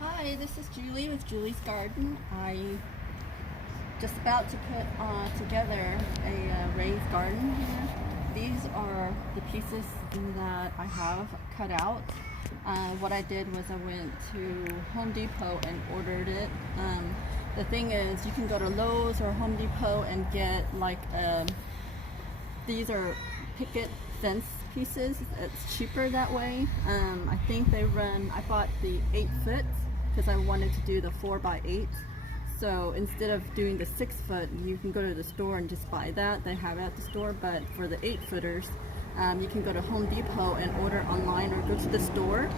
Hi, this is Julie with Julie's Garden. I just about to put together a raised garden here. These are the pieces that I have cut out. What I did was I went to Home Depot and ordered it. The thing is, you can go to Lowe's or Home Depot and get these are picket fence pieces. It's cheaper that way. I think they run, I bought the 8-foot because I wanted to do the 4x8. So instead of doing the 6-foot, you can go to the store and just buy that. They have it at the store, but for the 8-footers, you can go to Home Depot and order online or go to the store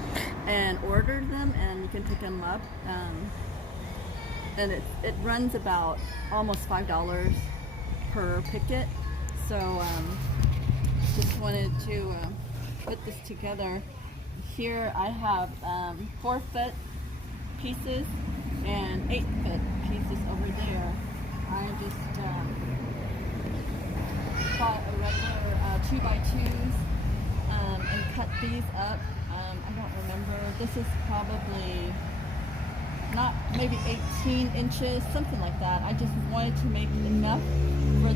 and order them and you can pick them up. And it runs about almost $5 per picket. So just wanted to put this together. Here I have 4-foot pieces and 8-foot pieces over there. I just bought a regular 2x2s and cut these up. I don't remember. This is probably not maybe 18 inches, something like that. I just wanted to make enough for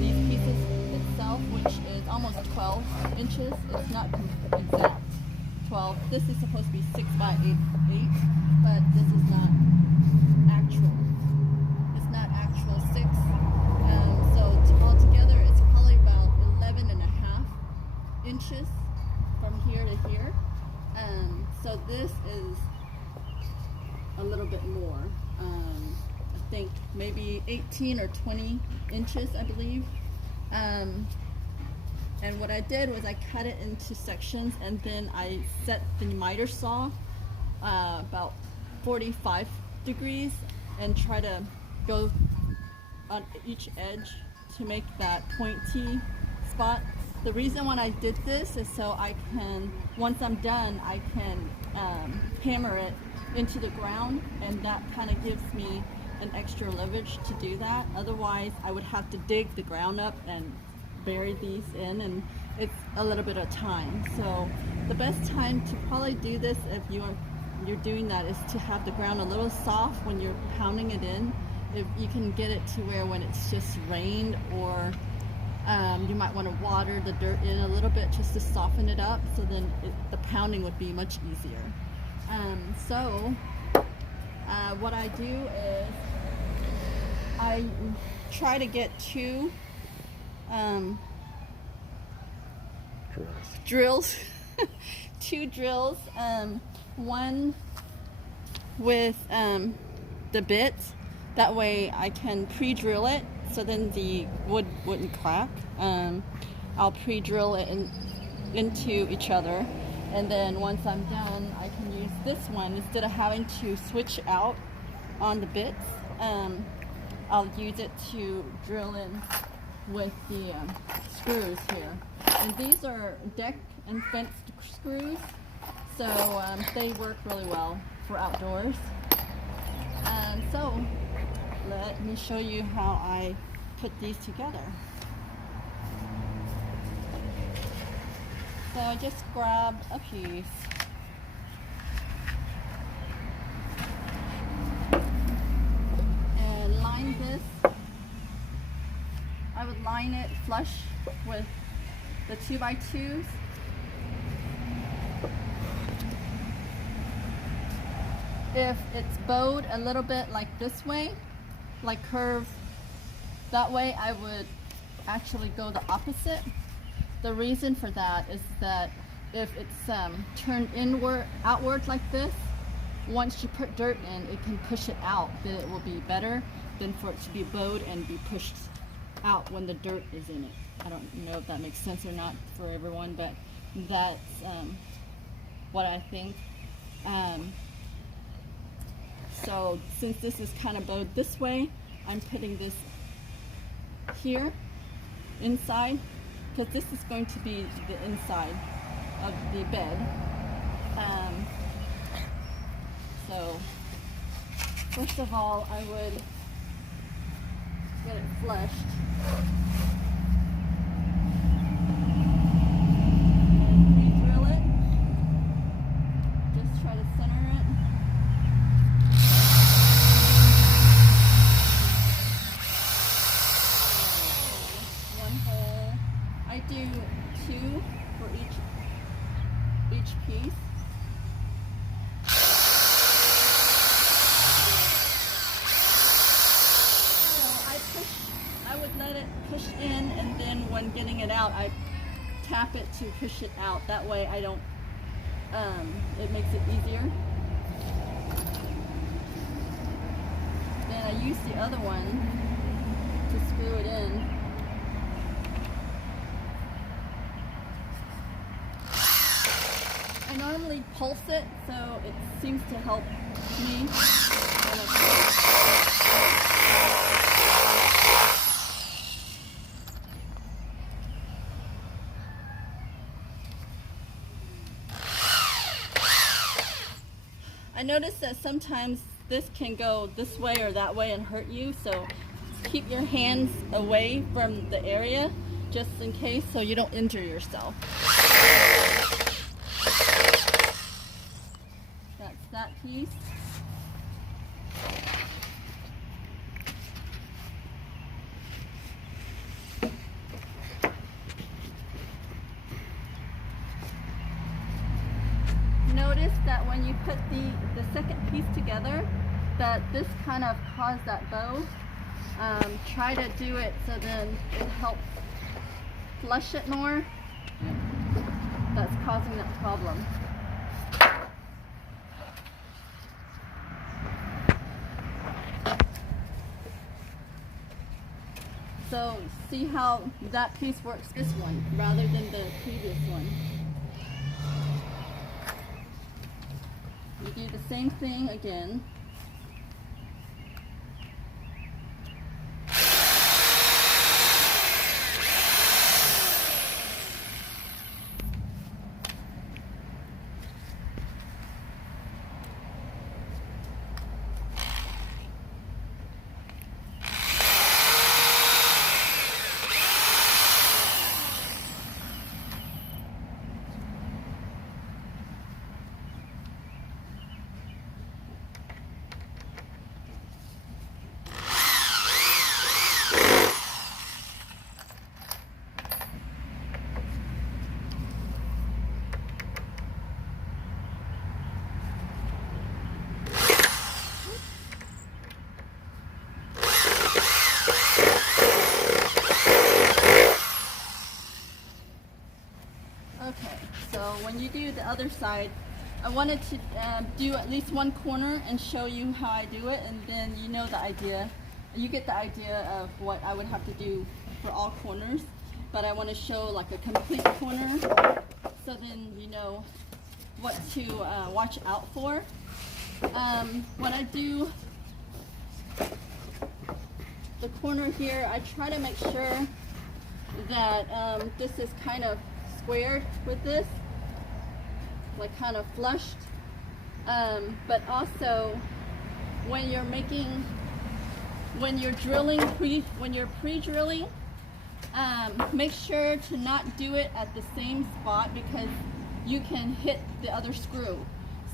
these pieces itself, which is almost 12 inches. It's not exact 12. This is supposed to be 6x8, but this is not actual. It's not actual 6. So altogether, it's probably about 11 and a half inches from here to here. So this is a little bit more. I think maybe 18 or 20 inches, I believe. And what I did was I cut it into sections and then I set the miter saw about 45 degrees and try to go on each edge to make that pointy spot. The reason why I did this is so I can, once I'm done, I can hammer it into the ground, and that kind of gives me an extra leverage to do that. Otherwise, I would have to dig the ground up and bury these in, and it's a little bit of time. So the best time to probably do this if you're doing that is to have the ground a little soft when you're pounding it in. If you can get it to where when it's just rained or you might want to water the dirt in a little bit just to soften it up, so then the pounding would be much easier. What I do is I try to get two drills, two drills, one with the bits. That way I can pre-drill it so then the wood wouldn't crack. I'll pre-drill it into each other, and then once I'm done I can use this one instead of having to switch out on the bits. I'll use it to drill in with the screws here. And these are deck and fence screws, so they work really well for outdoors. So let me show you how I put these together. So I just grab a piece and line this. I would line it flush with the 2x2s. If it's bowed a little bit like this way, like curved that way, I would actually go the opposite. The reason for that is that if it's turned outward like this, once you put dirt in, it can push it out. Then it will be better than for it to be bowed and be pushed out when the dirt is in it. I don't know if that makes sense or not for everyone, but that's what I think. So since this is kind of bowed this way, I'm putting this here inside, because this is going to be the inside of the bed. So first of all, I would get it flushed. And re-drill it. each piece. I would let it push in, and then when getting it out, I tap it to push it out. That way I don't, it makes it easier. Then I use the other one to screw it in. I normally pulse it, so it seems to help me. I noticed that sometimes this can go this way or that way and hurt you, so keep your hands away from the area just in case, so you don't injure yourself. That's that piece. Notice that when you put the second piece together, that this kind of caused that bow. Try to do it so then it helps flush it more. That's causing that problem. So see how that piece works this one rather than the previous one. You do the same thing again. Okay, so when you do the other side, I wanted to do at least one corner and show you how I do it, and then you know the idea. You get the idea of what I would have to do for all corners, but I want to show like a complete corner, so then you know what to watch out for. When I do the corner here, I try to make sure that this is kind of squared with this, like kind of flushed, but also when you're pre-drilling, make sure to not do it at the same spot because you can hit the other screw.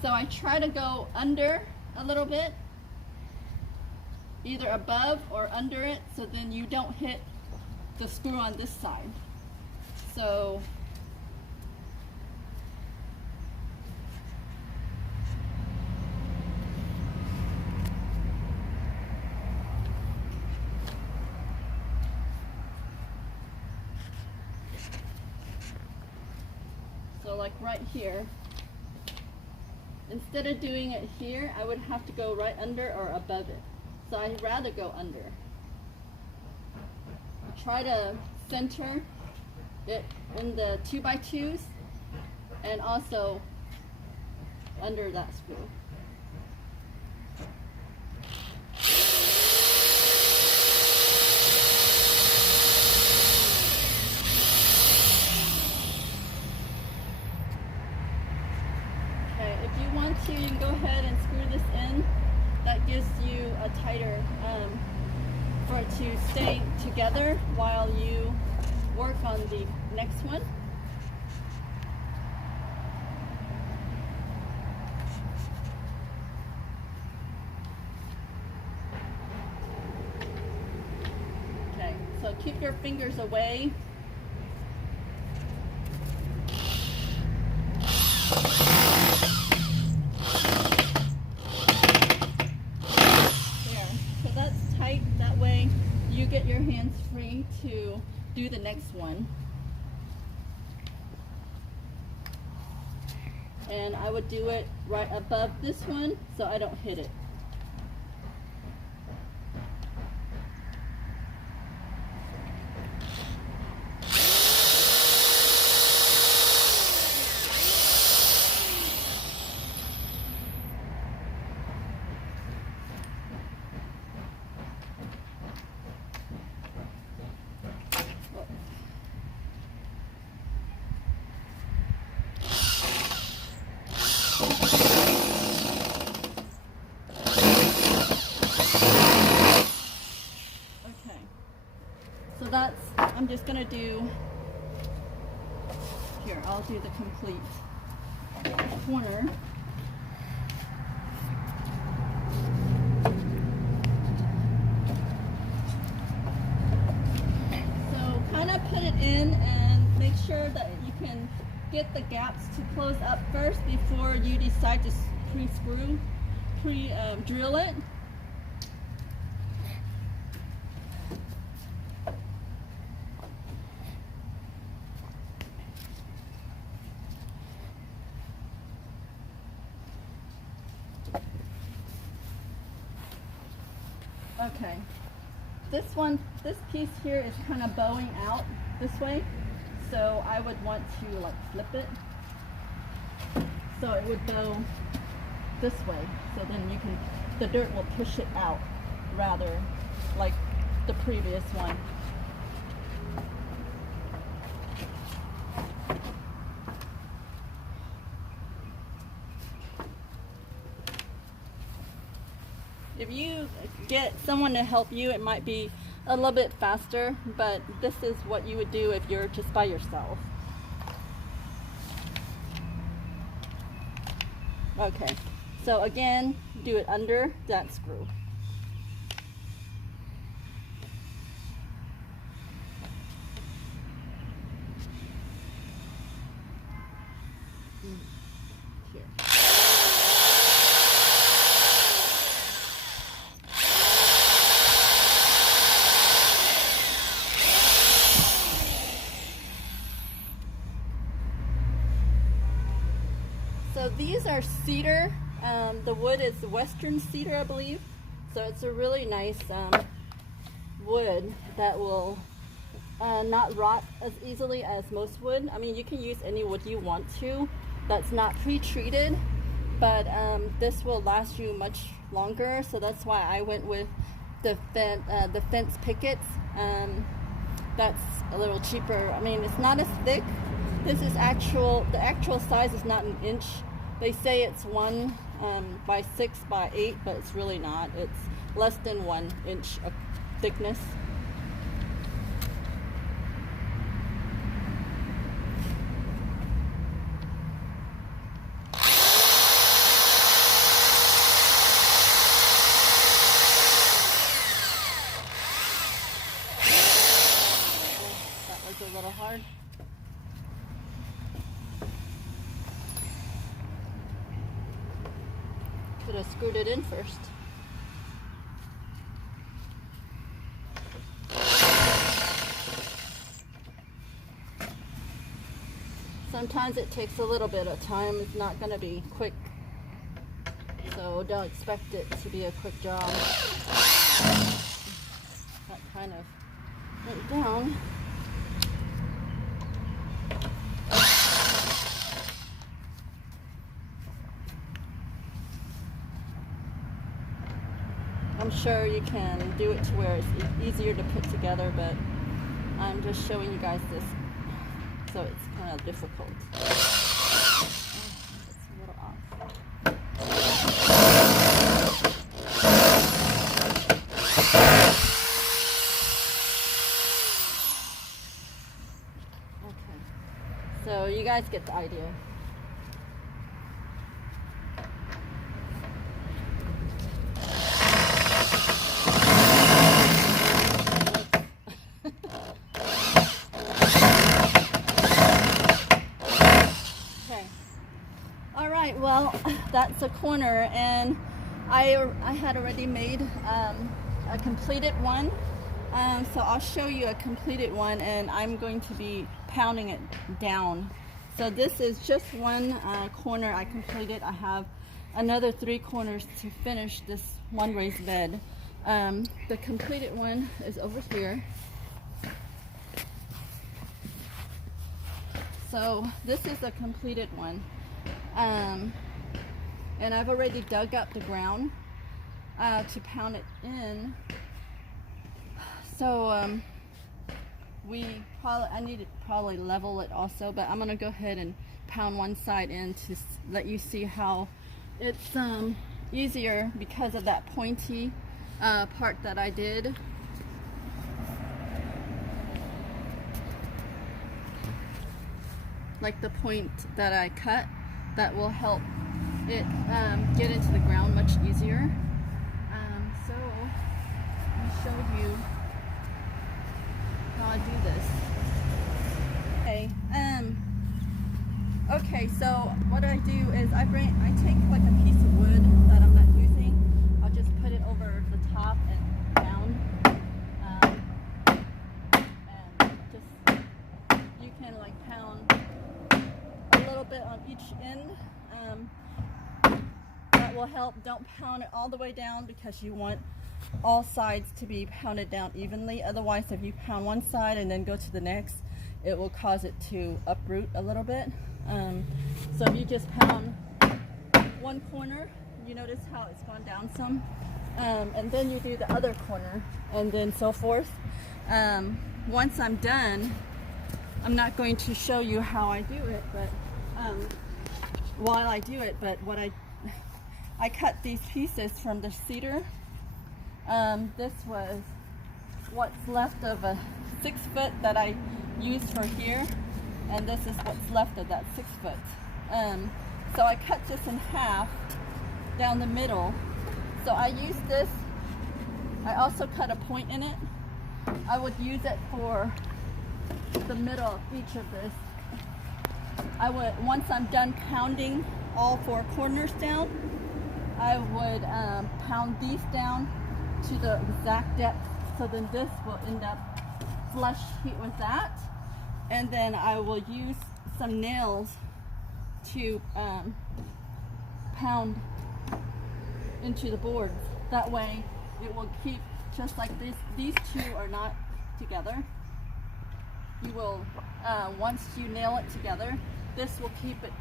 So I try to go under a little bit, either above or under it, so then you don't hit the screw on this side. So like right here, instead of doing it here, I would have to go right under or above it. So I'd rather go under. Try to center it in the 2x2s and also under that screw. You can go ahead and screw this in. That gives you a tighter, for it to stay together while you work on the next one. Okay, so keep your fingers away. do the next one. And I would do it right above this one so I don't hit it. I'm just gonna do, here, I'll do the complete corner. So kind of put it in and make sure that you can get the gaps to close up first before you decide to pre-screw, drill it. Okay, this piece here is kind of bowing out this way, so I would want to like flip it so it would bow this way, so then the dirt will push it out rather like the previous one. If you get someone to help you, it might be a little bit faster, but this is what you would do if you're just by yourself. Okay, so again, do it under that screw. Here. So these are cedar. The wood is western cedar, I believe. So it's a really nice wood that will not rot as easily as most wood. I mean, you can use any wood you want to that's not pre-treated, but this will last you much longer. So that's why I went with the fence pickets. That's a little cheaper. I mean, it's not as thick. This is the actual size is not an inch. They say it's 1 by 6 by 8, but it's really not. It's less than 1 inch of thickness. That was a little hard. Could have screwed it in first. Sometimes it takes a little bit of time. It's not going to be quick, so don't expect it to be a quick job. That kind of went down. I'm sure you can do it to where it's easier to put together, but I'm just showing you guys this, so it's kind of difficult. It's a little off. Okay, so you guys get the idea. Well, that's a corner, and I had already made a completed one, So I'll show you a completed one, and I'm going to be pounding it down. So this is just one corner I completed. I have another 3 corners to finish this one raised bed. The completed one is over here. So this is a completed one. And I've already dug up the ground to pound it in. So I need to probably level it also, but I'm gonna go ahead and pound one side in to let you see how it's easier because of that pointy part that I did. Like the point that I cut, that will help it get into the ground much easier. So I'll show you how I do this. Okay, so what I do is I take like a piece of wood that I'm not using. I'll just put it over the top and pound. And just, you can like pound a little bit on each end. That will help. Don't pound it all the way down because you want all sides to be pounded down evenly. Otherwise, if you pound one side and then go to the next, it will cause it to uproot a little bit. So if you just pound one corner, you notice how it's gone down some, and then you do the other corner, and then so forth. Once I'm done, I'm not going to show you how I do it, but while I do it, but what I cut these pieces from the cedar. This was what's left of a 6 foot that I used for here, and this is what's left of that 6 foot. So I cut this in half down the middle. So I used this. I also cut a point in it. I would use it for the middle of each of this. I would, once I'm done pounding all 4 corners down, I would pound these down to the exact depth, so then this will end up flush with that, and then I will use some nails to pound into the boards. That way it will keep just like this. These two are not together. You will once you nail it together, this will keep it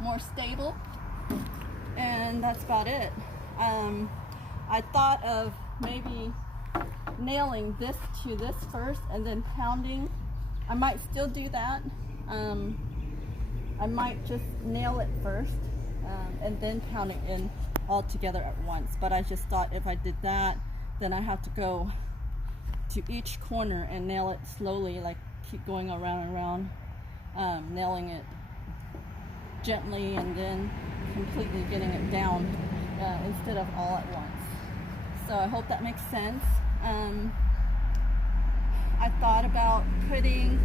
more stable, and that's about it. I thought of maybe nailing this to this first and then pounding. I might still do that. I might just nail it first and then pound it in all together at once. But I just thought if I did that, then I have to go to each corner and nail it slowly, like keep going around and around, nailing it gently and then completely getting it down instead of all at once. So I hope that makes sense. I thought about putting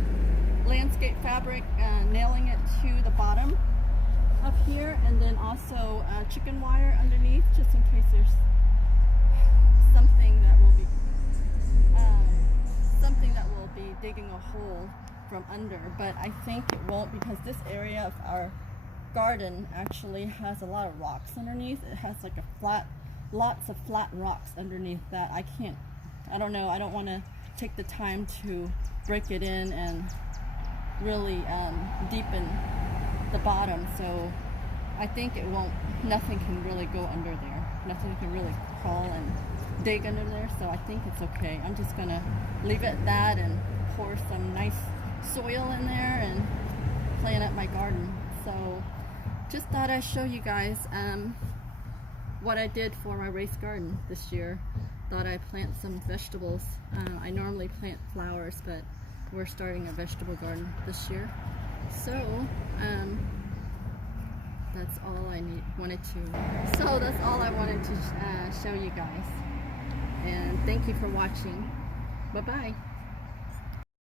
landscape fabric, nailing it to the bottom up here, and then also chicken wire underneath, just in case there's something that will be digging a hole from under. But I think it won't, because this area of our garden actually has a lot of rocks underneath. It has like lots of flat rocks underneath that I don't know, I don't want to take the time to break it in and really deepen the bottom. So I think it won't, nothing can really go under there. Nothing can really crawl and dig under there, so I think it's okay. I'm just gonna leave it at that and pour some nice soil in there and plant up my garden. So just thought I'd show you guys what I did for my raised garden this year. Thought I'd plant some vegetables. I normally plant flowers, but we're starting a vegetable garden this year. So that's all I wanted to show you guys. And thank you for watching. Bye-bye.